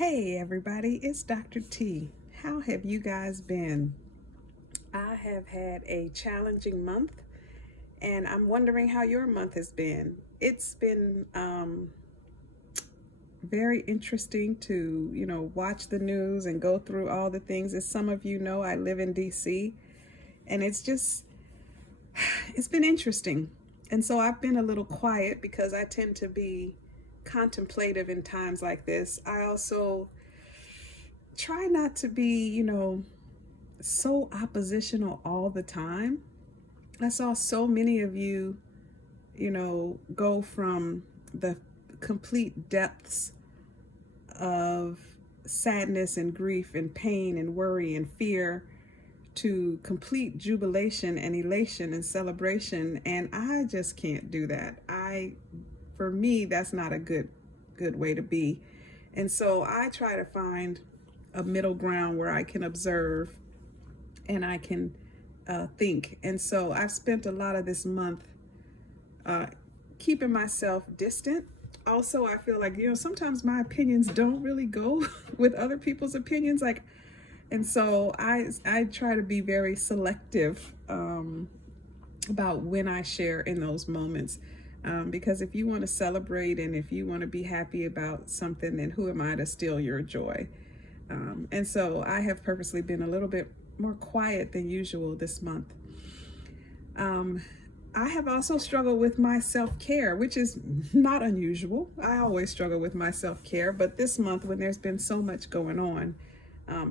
Hey everybody, it's Dr. T. How have you guys been? I have had a challenging month and I'm wondering how your month has been. It's been very interesting to, watch the news and go through all the things. As some of you know, I live in DC and it's been interesting. And so I've been a little quiet because I tend to be contemplative in times like this. I also try not to be, so oppositional all the time. I saw so many of you, go from the complete depths of sadness and grief and pain and worry and fear to complete jubilation and elation and celebration. And I just can't do that. For me, that's not a good way to be. And so I try to find a middle ground where I can observe and I can think. And so I've spent a lot of this month keeping myself distant. Also, I feel like, sometimes my opinions don't really go with other people's opinions. And so I try to be very selective about when I share in those moments. Because if you want to celebrate and if you want to be happy about something, then who am I to steal your joy? And so I have purposely been a little bit more quiet than usual this month. I have also struggled with my self-care, which is not unusual. I always struggle with my self-care, but this month when there's been so much going on,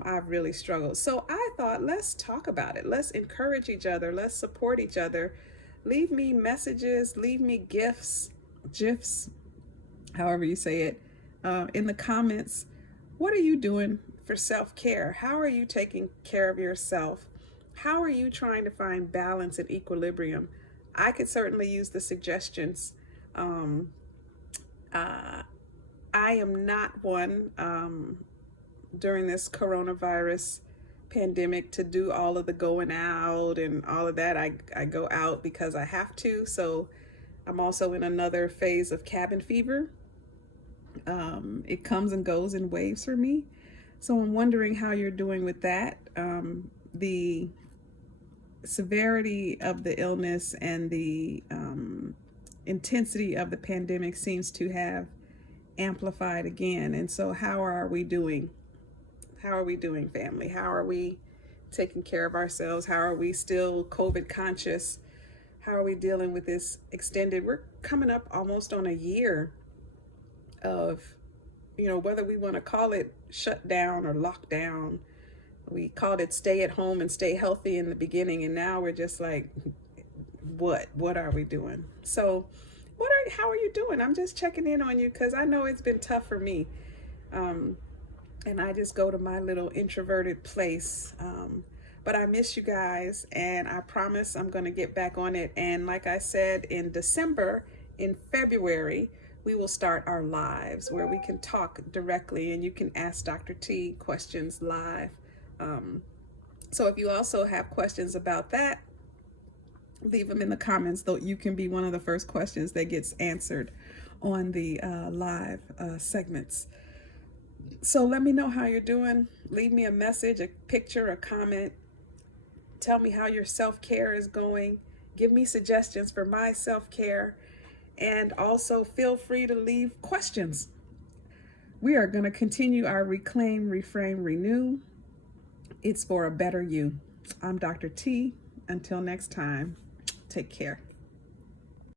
I've really struggled. So I thought, let's talk about it. Let's encourage each other. Let's support each other. Leave me messages, leave me GIFs, however you say it, in the comments. What are you doing for self-care? How are you taking care of yourself? How are you trying to find balance and equilibrium? I could certainly use the suggestions. I am not one during this coronavirus pandemic to do all of the going out and all of that. I go out because I have to. So I'm also in another phase of cabin fever. It comes and goes in waves for me. So I'm wondering how you're doing with that. The severity of the illness and the intensity of the pandemic seems to have amplified again. And so how are we doing? How are we doing, family? How are we taking care of ourselves? How are we still COVID conscious? How are we dealing with this we're coming up almost on a year of, whether we want to call it shut down or lockdown. We called it stay at home and stay healthy in the beginning. And now we're just like, what are we doing? So how are you doing? I'm just checking in on you because I know it's been tough for me. And I just go to my little introverted place. But I miss you guys, and I promise I'm going to get back on it. And like I said, in February, we will start our lives where we can talk directly and you can ask Dr. T questions live. So if you also have questions about that, leave them in the comments, though you can be one of the first questions that gets answered on the live segments. So let me know how you're doing. Leave me a message, a picture, a comment. Tell me how your self-care is going. Give me suggestions for my self-care. And also feel free to leave questions. We are going to continue our Reclaim, Reframe, Renew. It's for a better you. I'm Dr. T. Until next time, take care.